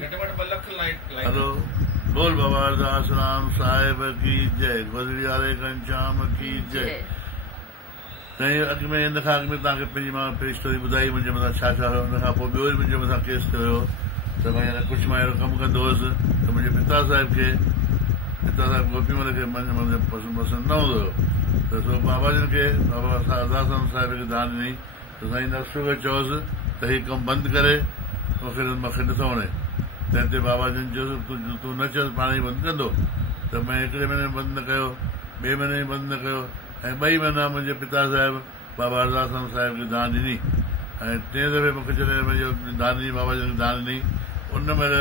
हेलो बोल बाबा अरदास राम साहिब की जय, गोदड़ी वारे घनश्याम की जय। तंहिं अॻु में हिन खां अॻु में तव्हांखे पंहिंजी मां पहिरीं स्टोरी ॿुधाई मुंहिंजे मथां छा छा हुयो। हुन खां पोइ ॿियो मुंहिंजे मथां केस थियो हुयो त भई कुझु मां अहिड़ो कमु कंदो हुयुसि त मुंहिंजे पिता साहिब गोपीमल खे पसंदि न हूंदो हुयो त सो बाबा जन खे बाबा अरदास राम साहिब खे दान ॾिनी त साईं नक्शो खे चयोसि त हीउ कमु बंदि करे, मूंखे नथो वणे। तंहिं ते बाबा जन चयोसि तूं न चयोसि पाण ई बंदि कंदो त मैं हिकिड़े महीने में बंदि न कयो, ॿिए महीने में बंदि न कयो, ऐं 2 महीना मुंहिंजे पिता साहिब बाबा अरदास राम साहिब खे दान ॾिनी। ऐं 3 दफ़े मूंखे जॾहिं मुंहिंजो दान ॾिनी, बाबा जन खे दान ॾिनी, उन महिल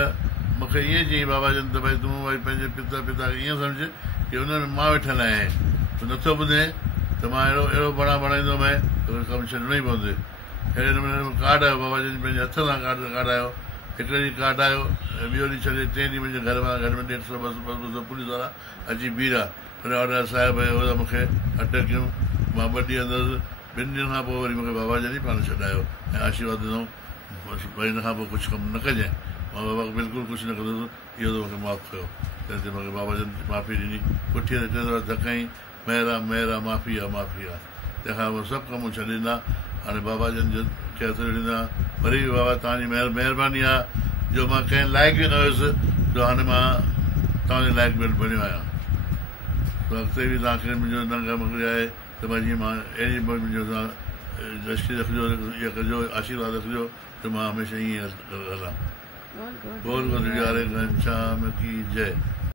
मूंखे ईअं चयईं बाबा जन त भई तूं वरी पंहिंजे पिता खे ईअं सम्झ की हुन में मां वेठल आहियां, तूं नथो ॿुधे त मां अहिड़ो बणा बणाईंदोमांइ त कमु छॾिणो ई पवंदो। अहिड़े नमूने कार्ड आयो, बाबा जन पंहिंजे हथ सां कार्ड आयो। हिकिड़े ॾींहुं कार्ड आयो, ॿियो ॾींहुं छॾे 3 ॾींहं मुंहिंजे घर में 150-200 पुलिस वारा अची बीठा। ऑर्डर साहिब हुयो मूंखे अटकियूं, मां 2 ॾींहं अंदरि 2 ॾींहंनि खां पोइ वरी मूंखे बाबा जन ई पाण छॾायो ऐं आशीर्वाद ॾिनो भई हिन खां पोइ कुझु कमु न कजांइ। मां बाबा बिल्कुलु कुझु न कंदुसि, इहो त मूंखे माफ़ु कयो। तंहिं ते मूंखे बाबा जन माफ़ी ॾिनी, पुठीअ ते 3 दफ़ा धकाई, महिरा माफ़ी आहे माफ़ी आहे। तंहिंखां पोइ सभु कम छॾे ॾिना। हाणे बाबा जन खे हथ ॾींदा, वरी बि बाबा तव्हांजी महिरबानी आहे जो मां कंहिं लाइक़ बि न हुयुसि, जो हाणे मां तव्हांजे लाइक़ बि बणियो आहियां। त अॻिते बि तव्हांखे मुंहिंजो नंढा मोकिली आहे त भई जीअं मां अहिड़ी मुंहिंजो दृष्टि रखिजो, इहा कजो, आशीर्वाद रखिजो त मां हमेशह ईअं हलां। बोल गोदड़ी वारे घनश्याम की जय।